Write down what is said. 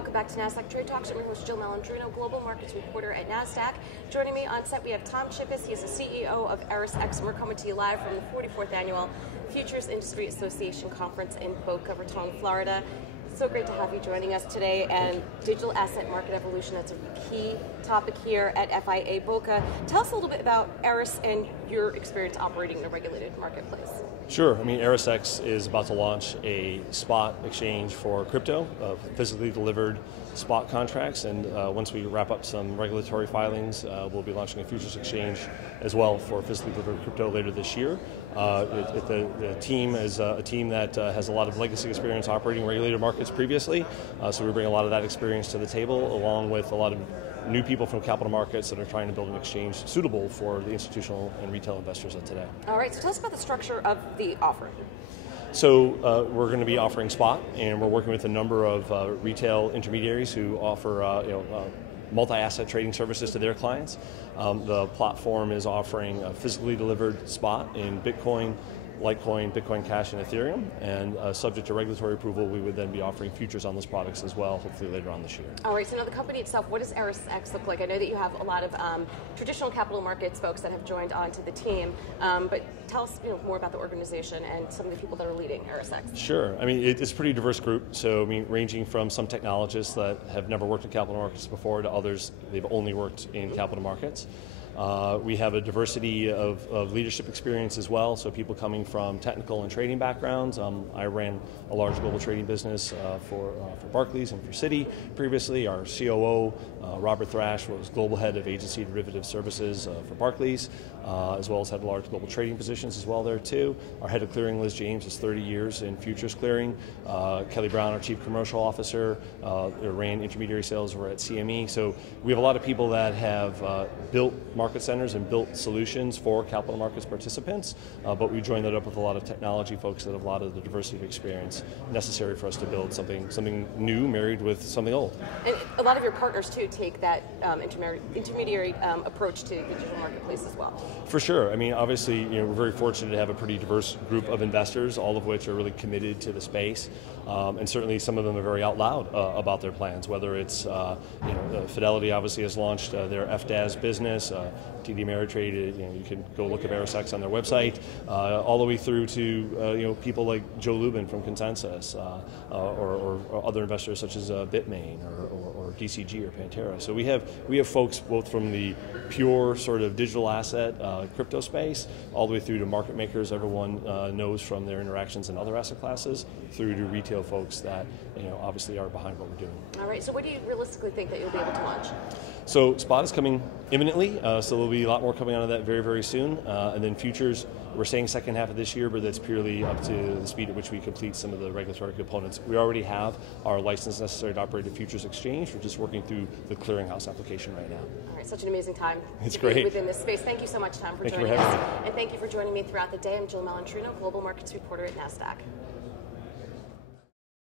welcome back to Nasdaq Trade Talks. I'm your host, Jill Malandrino, Global Markets Reporter at Nasdaq. Joining me on set, we have Tom Chippis. He is the CEO of ErisX, and we're coming to you live from the 44th Annual Futures Industry Association Conference in Boca Raton, Florida. So great to have you joining us today, and digital asset market evolution, that's a key topic here at FIA Boca. Tell us a little bit about Eris and your experience operating in a regulated marketplace. Sure. I mean, ErisX is about to launch a spot exchange for crypto, physically delivered spot contracts, and once we wrap up some regulatory filings, we'll be launching a futures exchange as well for physically delivered crypto later this year. The team is a team that has a lot of legacy experience operating regulated markets previously, so we bring a lot of that experience to the table, along with a lot of new people from capital markets that are trying to build an exchange suitable for the institutional and retail investors of today. All right, so tell us about the structure of the offering. So we're going to be offering spot, and we're working with a number of retail intermediaries who offer multi-asset trading services to their clients. The platform is offering a physically delivered spot in Bitcoin, Litecoin, Bitcoin Cash, and Ethereum, and subject to regulatory approval, we would then be offering futures on those products as well, hopefully later on this year. All right, so now the company itself, what does ErisX look like? I know that you have a lot of traditional capital markets folks that have joined onto the team, but tell us more about the organization and some of the people that are leading ErisX. Sure. I mean, it's a pretty diverse group, so I mean, ranging from some technologists that have never worked in capital markets before to others, they've only worked in capital markets. We have a diversity of leadership experience as well, so people coming from technical and trading backgrounds. I ran a large global trading business for Barclays and for Citi previously. Our COO, Robert Thrash, was global head of agency derivative services for Barclays, as well as had large global trading positions as well there too. Our head of clearing, Liz James, is 30 years in futures clearing. Kelly Brown, our chief commercial officer, ran intermediary sales over at CME. So we have a lot of people that have built market centers and built solutions for capital markets participants, but we join that up with a lot of technology folks that have a lot of the diversity of experience necessary for us to build something new married with something old. And a lot of your partners too take that intermediary approach to the digital marketplace as well. For sure. I mean, obviously, we're very fortunate to have a pretty diverse group of investors, all of which are really committed to the space, and certainly some of them are very out loud about their plans. Whether it's Fidelity obviously has launched their FDAS business. TD Ameritrade, you can go look at ErisX on their website, all the way through to people like Joe Lubin from Consensus, or other investors such as Bitmain or DCG or Pantera. So we have folks both from the pure sort of digital asset crypto space, all the way through to market makers everyone knows from their interactions in other asset classes, through to retail folks that obviously are behind what we're doing. All right. So what do you realistically think that you'll be able to launch? So spot is coming imminently, so there'll be a lot more coming out of that very, very soon. And then futures, we're saying second half of this year, but that's purely up to the speed at which we complete some of the regulatory components. We already have our license necessary to operate a futures exchange. We're just working through the clearinghouse application right now. All right, such an amazing time it's to great. be within this space. Thank you so much, Tom, for Thank joining you for us. having me. And thank you for joining me throughout the day. I'm Jill Malandrino, Global Markets Reporter at Nasdaq.